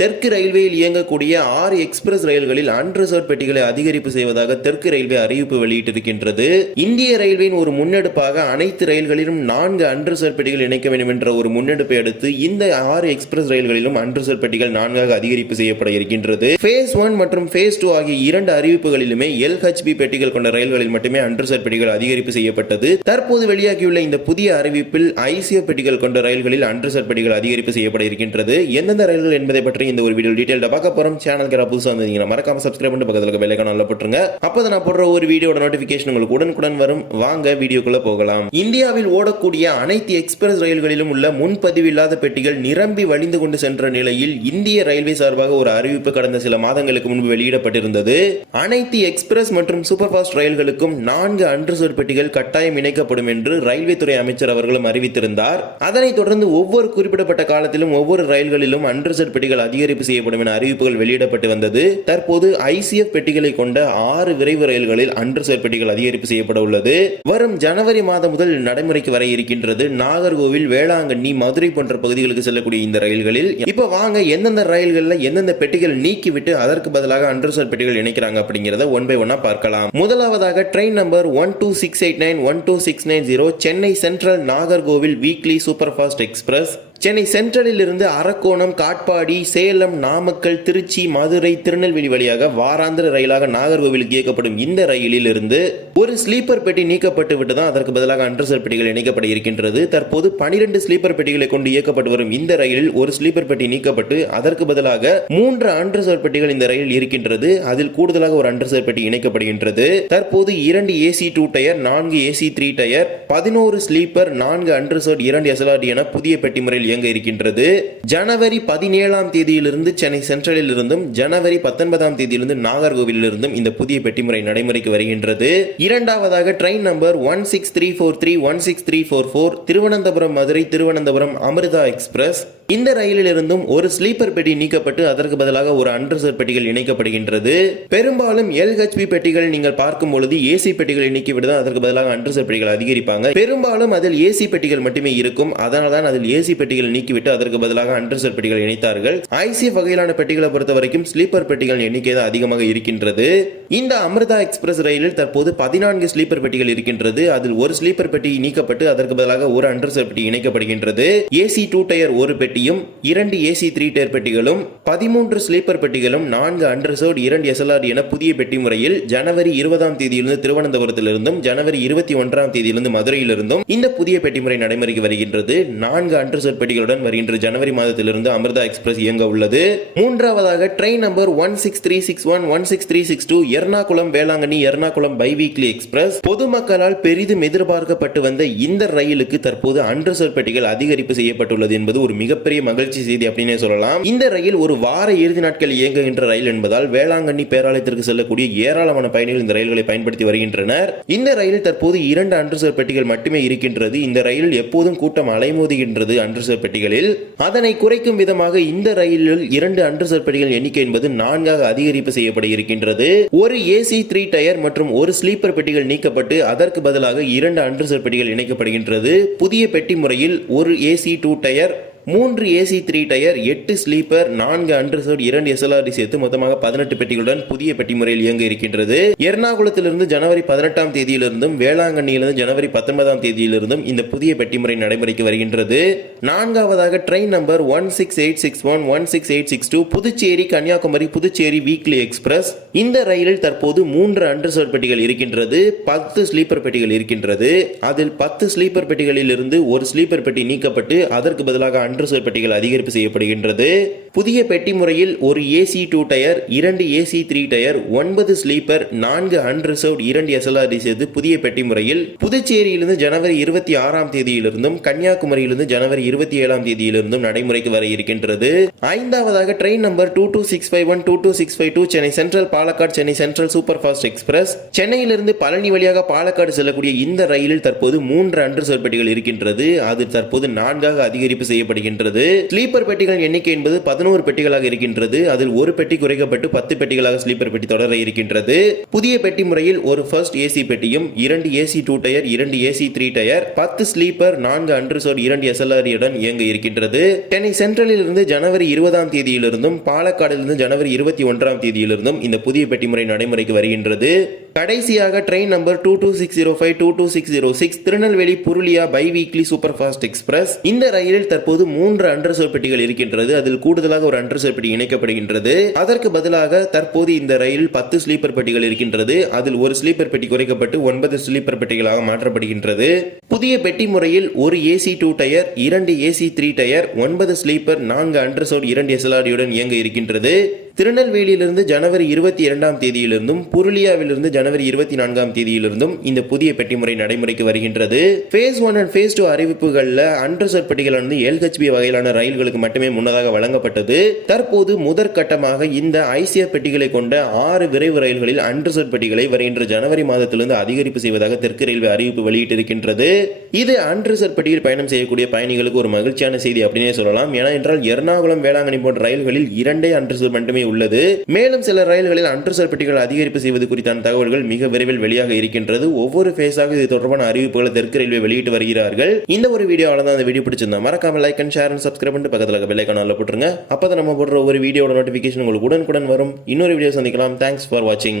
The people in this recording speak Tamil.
தெற்கு ரயில்வேயில் இயங்கக்கூடிய ஆறு எக்ஸ்பிரஸ் ரயில்களில் அன்ரிசர்வ் பெட்டிகளை அதிகரிப்பு செய்வதாக தெற்கு ரயில்வே அறிவிப்பு வெளியிட்டிருக்கின்றது. இந்திய ரயில்வேயின் ஒரு முன்னெடுப்பாக அனைத்து ரயில்களிலும் நான்கு அன்ரிசர்வ் பெட்டிகள் இணைக்க வேண்டும் என்ற ஒரு முன்னெடுப்பை அடுத்து இந்த ஆறு எக்ஸ்பிரஸ் ரயில்களிலும் அன்ரிசர்வ் பெட்டிகள் நான்காக அதிகரிப்பு செய்யப்பட இருக்கின்றது. ஃபேஸ் ஒன் மற்றும் ஃபேஸ் டூ ஆகிய இரண்டு அறிவிப்புகளிலுமே எல்ஹெச்பி பெட்டிகள் கொண்ட ரயில்களில் மட்டுமே அன்ரிசர்வ் பெட்டிகள் அதிகரிப்பு செய்யப்பட்டது. தற்போது வெளியாகியுள்ள இந்த புதிய அறிவிப்பில் ஐசிஎஃப் பெட்டிகள் கொண்ட ரயில்களில் அன்ரிசர்வ் பெட்டிகள் அதிகரிப்பு செய்யப்பட இருக்கின்றது. எந்தெந்த ரயில்கள் என்பதை பற்றி இந்த ஒரு வீடியோ டீடைல்டா பார்க்க போறோம். சேனலுக்கு யாராவது புதுசாக வந்தீங்கன்னா மறக்காம சப்ஸ்கிரைப் பண்ணி பக்கத்தில் இருக்க பெல்லைக்கான நல்லா போட்டுருங்க. அப்போ நான் போடுற ஒரு வீடியோட நோட்டிபிகேஷன் உங்களுக்கு உடனுக்குடன் வரும். வாங்க வீடியோக்குள்ள போகலாம். இந்தியாவில் ஓடக்கூடிய அனைத்து எக்ஸ்பிரஸ் ரயில்களிலும் உள்ள முன்பதிவு இல்லாத பெட்டிகள் நிரம்பி வழிந்து கொண்டு சென்ற நிலையில் இந்திய ரயில்வே சார்பாக ஒரு அறிவிப்பு கடந்த சில மாதங்களுக்கு முன்பு வெளியிடப்பட்டிருந்தது. அனைத்து எக்ஸ்பிரஸ் மற்றும் சூப்பர் ஃபாஸ்ட் ரயில்களுக்கும் நான்கு அன்ரிசர்வ் பெட்டிகள் கட்டாயம் இணைக்கப்படும் என்று ரயில்வே துறை அமைச்சர் அவர்களும் அறிவித்திருந்தார். அதனைத் தொடர்ந்து ஒவ்வொரு குறிப்பிடப்பட்ட காலத்திலும் ஒவ்வொரு ரயில்களிலும் அன்ரிசர்வ் பெட்டிகள் அதிகரிப்பு செய்யப்படும் என அறிவிப்புகள் வெளியிடப்பட்டு வந்தது. தற்போது ஐசிஎஃப் பெட்டிகளை கொண்ட ஆறு விரைவு ரயில்களில் அன்ரிசர்வ் பெட்டிகள் அதிகரிப்பு செய்யப்பட உள்ளது. வரும் ஜனவரி மாதம் முதல் நடைமுறைக்கு வர இருக்கின்றது. நாகர்கோவில் வேளாங்கண்ணி மதுரை போன்ற பகுதிகளுக்கு செல்லக்கூடிய இந்த ரயில்களில் இப்ப வாங்க எந்தெந்த ரயில்களில் எந்தெந்த பெட்டிகள் நீக்கிவிட்டு அதற்கு பதிலாக அன்ரிசர்வ் பெட்டிகள் இணைக்கிறாங்க அப்படிங்கிறத ஒன் பை ஒன்னா பார்க்கலாம். முதலாவதாக train number one two six eight nine one two six nine zero Chennai Central Nagercoil weekly super fast express Chennai சென்ட்ரலில் இருந்து அரக்கோணம் காட்பாடி சேலம் நாமக்கல் திருச்சி மதுரை திருநெல்வேலி வழியாக வாராந்திர ரயிலாக நாகர்கோவிலுக்கு இயக்கப்படும் இந்த ரயிலில் இருந்து ஒரு ஸ்லீப்பர் பெட்டி நீக்கப்பட்டு விட்டுதான் அதற்கு பதிலாக அண்டர்சர் பெட்டிகள் இணைக்கப்பட இருக்கின்றது. தற்போது பனிரெண்டு ஸ்லீப்பர் பெட்டிகளை கொண்டு இயக்கப்பட்டு வரும் இந்த ரயிலில் ஒரு ஸ்லீப்பர் பெட்டி நீக்கப்பட்டு அதற்கு பதிலாக மூன்று அன்ரிசர்வ் பெட்டிகள் இந்த ரயில் இருக்கின்றது. அதில் கூடுதலாக ஒரு அண்டர்சர் பெட்டி இணைக்கப்படுகின்றது. தற்போது இரண்டு ஏசி டூ டயர் நான்கு ஏசி த்ரீ டயர் பதினோரு ஸ்லீப்பர் நான்கு அன்ரிசர்வ் இரண்டு எஸ்எல்ஆர்டி என புதிய பெட்டி முறையில் இயங்க இருக்கின்றது. ஜனவரி பதினேழாம் தேதியிலிருந்து சென்னை சென்ட்ரலில் இருந்தும் ஜனவரி பத்தொன்பதாம் தேதியிலிருந்து நாகர்கோவிலில் இருந்தும் இந்த புதிய பெட்டிமுறை நடைமுறைக்கு வருகின்றது. இரண்டாவதாக train number one six three four three one six three four four Thiruvananthapuram Madurai Thiruvananthapuram Amrita express. இந்த ரயிலில் இருந்தும் ஒரு ஸ்லீப்பர் பெட்டி நீக்கப்பட்டு அதற்கு பதிலாக ஒரு அண்டர்சர் பெட்டிகள் இணைக்கப்படுகின்றது. பெரும்பாலும் எல்ஹெச்பி பெட்டிகள் நீங்கள் பார்க்கும் பொழுது ஏசி பெட்டிகளை நீக்கிவிட்டு தான் அதற்கு பதிலாக அண்டர்சர் பெட்டிகள் அதிகரிப்பாங்க. பெரும்பாலும் அதில் ஏசி பெட்டிகள் மட்டுமே இருக்கும். அதனால்தான் அதில் ஏசி பெட்டிகள் பெட்டிகள் நீக்கிவிட்டு அதற்கு பதிலாக அன்ரிசர்வ் பெட்டிகள் இணைத்தார்கள். ஐசிஎஃப் வகையிலான பெட்டிகளை பொறுத்த வரைக்கும் ஸ்லீப்பர் பெட்டிகள் எண்ணிக்கை தான் அதிகமாக இருக்கின்றது. இந்த அமிர்தா எக்ஸ்பிரஸ் ரயிலில் தற்போது பதினான்கு ஸ்லீப்பர் பெட்டிகள் இருக்கின்றது. அதில் ஒரு ஸ்லீப்பர் பெட்டி நீக்கப்பட்டு அதற்கு பதிலாக ஒரு அன்ரிசர்வ் பெட்டி இணைக்கப்படுகின்றது. ஏசி டூ டயர் ஒரு பெட்டியும் இரண்டு ஏசி த்ரீ டயர் பெட்டிகளும் பதிமூன்று ஸ்லீப்பர் பெட்டிகளும் நான்கு அன்ரிசர்வ் இரண்டு எஸ்எல்ஆர் என புதிய பெட்டி முறையில் ஜனவரி இருபதாம் தேதியிலிருந்து திருவனந்தபுரத்திலிருந்தும் ஜனவரி இருபத்தி ஒன்றாம் தேதியிலிருந்து மதுரையிலிருந்தும் இந்த புதிய பெட்டி முறை நடைமுறைக்கு வருகின்றது. நான்கு அன்ரிசர்வ் பெட்டிகளுடன் வருகின்ற ஜனவரி மாதத்திலிருந்து அமிர்தா எக்ஸ்பிரஸ் இயங்க உள்ளது. மூன்றாவதாக train number one six three six one one six three six two Ernakulam Velankanni Ernakulam bi weekly express பொதுமக்களால் பெரிதும் எதிர்பார்க்கப்பட்டு வந்த இந்த ரயிலுக்கு தற்போது அன்ரிசர்வ் பெட்டிகள் அதிகரிப்பு செய்யப்பட்டுள்ளது என்பது ஒரு மிகப்பெரிய மகிழ்ச்சி செய்தி அப்படின்னே சொல்லலாம். இந்த ரயில் ஒரு வார இறுதி நாட்கள் இயங்குகின்ற ரயில் என்பதால் வேளாங்கண்ணி பேராலயத்திற்கு செல்லக்கூடிய ஏராளமான பயணிகள் இந்த ரயில்களை பயன்படுத்தி வருகின்றனர். இந்த ரயிலில் தற்போது இரண்டு அன்ரிசர்வ் பெட்டிகள் மட்டுமே இருக்கின்றது. இந்த ரயிலில் எப்போதும் கூட்டம் அலைமோதுகின்றது. அன்ரிசர்வ் பெட்டிகளில். அதனை குறைக்கும் விதமாக இந்த ரயிலில் இரண்டு அன்ரிசர்வ் பெட்டிகள் எண்ணிக்கை என்பது நான்காக அதிகரிப்பு செய்யப்பட இருக்கின்றது. ஒரு ஏசி த்ரீ டயர் மற்றும் ஒரு ஸ்லீப்பர் பெட்டிகள் நீக்கப்பட்டு அதற்கு பதிலாக இரண்டு அன்ரிசர்வ் பெட்டிகள் இணைக்கப்படுகின்றது. புதிய பெட்டி முறையில் ஒரு ஏசி டூ டயர் மூன்று ஏசி த்ரீ டயர் எட்டு ஸ்லீப்பர் நான்கு அன்ரிசர்வ் இரண்டு எஸ்எல்ஆர்டி சேர்த்து மொத்தமாக பதினெட்டு பெட்டிகளுடன் புதிய பெட்டி முறையில் இயங்க இருக்கின்றது. எர்ணாகுளத்திலிருந்து ஜனவரி பதினெட்டாம் தேதியிலிருந்தும் வேளாங்கண்ணியிலிருந்து ஜனவரி பத்தொன்பதாம் தேதியிலிருந்தும் இந்த புதிய பெட்டி முறை நடைமுறைக்கு வருகின்றது. நான்காவதாக train number one six eight six one one six eight six two Puducherry Kanyakumari Puducherry weekly express இந்த ரயிலில் தற்போது மூன்று அன்ரிசர்வ் பெட்டிகள் இருக்கின்றது பத்து ஸ்லீப்பர் பெட்டிகள் இருக்கின்றது. அதில் பத்து ஸ்லீப்பர் பெட்டிகளில் இருந்து ஒரு ஸ்லீப்பர் பெட்டி நீக்கப்பட்டு அதற்கு பதிலாக அன்ரிசர்வ் பெட்டிகள் அதிகரிப்பு செய்யப்படுகின்றது. புதிய பெட்டி முறையில் ஒரு ஏசி டூ டயர் இரண்டு ஏசி த்ரீ டயர் ஒன்பது ஸ்லீப்பர் நான்கு அன்ரிசர்வ்ட் இரண்டு எஸ்எல்ஆர்டி சேர்த்து புதிய பெட்டி முறையில் புதுச்சேரியிலிருந்து ஜனவரி இருபத்தி ஆறாம் தேதியிலிருந்தும் கன்னியாகுமரியிலிருந்து ஜனவரி இருபத்தி ஏழாம் தேதியிலிருந்தும் நடைமுறைக்கு வர இருக்கின்றது. ஐந்தாவதாக train number two two six five one two two six five two Chennai Central Palakkad Chennai Central super fast express. சென்னையிலிருந்து பழனி வழியாக பாலக்காடு செல்லக்கூடிய இந்த ரயிலில் தற்போது மூன்று அன்ரிசர்வ் பெட்டிகள் இருக்கின்றது. அது தற்போது நான்காக அதிகரிப்பு செய்யப்படுகிறது. மாற்றப்படுகின்றது ஸ்லீப்பர் பெட்டிகள் எண்ணிக்கை என்பது பதினோரு பெட்டிகளாக இருக்கின்றது. அதில் ஒரு பெட்டி குறைக்கப்பட்டு பத்து பெட்டிகளாக ஸ்லீப்பர் பெட்டி தொடர இருக்கின்றது. புதிய பெட்டி முறையில் ஒரு ஃபர்ஸ்ட் ஏசி பெட்டியும் இரண்டு ஏசி டூ டயர் இரண்டு ஏசி த்ரீ டயர் பத்து ஸ்லீப்பர் நான்கு அன்ரிசர்வ் இரண்டு எஸ்எல்ஆரியுடன் இயங்க இருக்கின்றது. சென்னை சென்ட்ரலில் இருந்து ஜனவரி இருபதாம் தேதியிலிருந்தும் பாலக்காடிலிருந்து ஜனவரி இருபத்தி ஒன்றாம் தேதியிலிருந்தும் இந்த புதிய பெட்டி முறை நடைமுறைக்கு வருகின்றது. கடைசியாக train number two two six zero five two two six zero six Tirunelveli Purulia bi weekly super fast express இந்த ரயிலில் தற்போது மூன்று அண்டர்சோர் பெட்டிகள் இருக்கின்றது. அதில் கூடுதலாக ஒரு அண்டர்சோர் பெட்டி இணைக்கப்படுகின்றது. அதற்கு பதிலாக தற்போது இந்த ரயிலில் பத்து ஸ்லீப்பர் பெட்டிகள் இருக்கின்றது. அதில் ஒரு ஸ்லீப்பர் பெட்டி குறைக்கப்பட்டு ஒன்பது ஸ்லீப்பர் பெட்டிகளாக மாற்றப்படுகின்றது. புதிய பெட்டி முறையில் ஒரு ஏசி டூ டயர் இரண்டு ஏசி த்ரீ டயர் ஒன்பது ஸ்லீப்பர் நான்கு அண்டர்சோர் இரண்டு எஸ்எல்ஆரியுடன் இயங்க இருக்கின்றது. திருநெல்வேலியிலிருந்து ஜனவரி இருபத்தி இரண்டாம் தேதியிலிருந்தும் புருளியாவிலிருந்து ஜனவரி இருபத்தி நான்காம் தேதியிலிருந்தும் இந்த புதிய பெட்டி முறை நடைமுறைக்கு வருகின்றது. Phase one and phase two அறிவிப்புகளில் unreserved பெட்டிகளானது எல்ஹெச்பி வகையிலான ரயில்களுக்கு மட்டுமே முன்னதாக வழங்கப்பட்டது. தற்போது முதற்கட்டமாக இந்த ஐசிஆர் பெட்டிகளை கொண்ட ஆறு விரைவு ரயில்களில் அன்ரிசர்வ் பெட்டிகளை வருகின்ற ஜனவரி மாதத்திலிருந்து அதிகரிப்பு செய்வதாக தெற்கு ரயில்வே அறிவிப்பு வெளியிட்டிருக்கின்றது. இது அன்ரிசர்வ் பெட்டியில் பயணம் செய்யக்கூடிய பயணிகளுக்கு ஒரு மகிழ்ச்சியான செய்தி அப்படின்னே சொல்லலாம். ஏன்னா என்றால் எர்ணாகுளம் வேளாங்கண்ணி போன்ற ரயில்களில் இரண்டே அன்ரிசர்வ் மட்டுமே உள்ளது. மேலும் சில ரயில்களில் அன்ரிசர்வ் பெட்டிகள் அதிகரிப்பு செய்வது குறித்தான தகவல்கள் மிக விரைவில் வெளியாக இருக்கின்றது. ஒவ்வொரு ஃபேஸாக இது தொடர்பான அறிவிப்புகளை தெற்கு ரயில்வே வெளியிட்டு வருகிறார்கள். இந்த ஒரு வீடியோ தான் அந்த வீடியோ பிடிச்சிருந்தா மறக்காம like and share and subscribe பண்ணிட்டு பக்கத்தில் பெல் போட்டுருங்க. அப்போ நம்ம போடுற ஒரு வீடியோட நோட்டிஃபிகேஷன் உங்களுக்கு உடனுக்குடன் வரும். இன்னொரு வீடியோ சந்திக்கலாம். தேங்க்ஸ் ஃபார் வாட்சிங்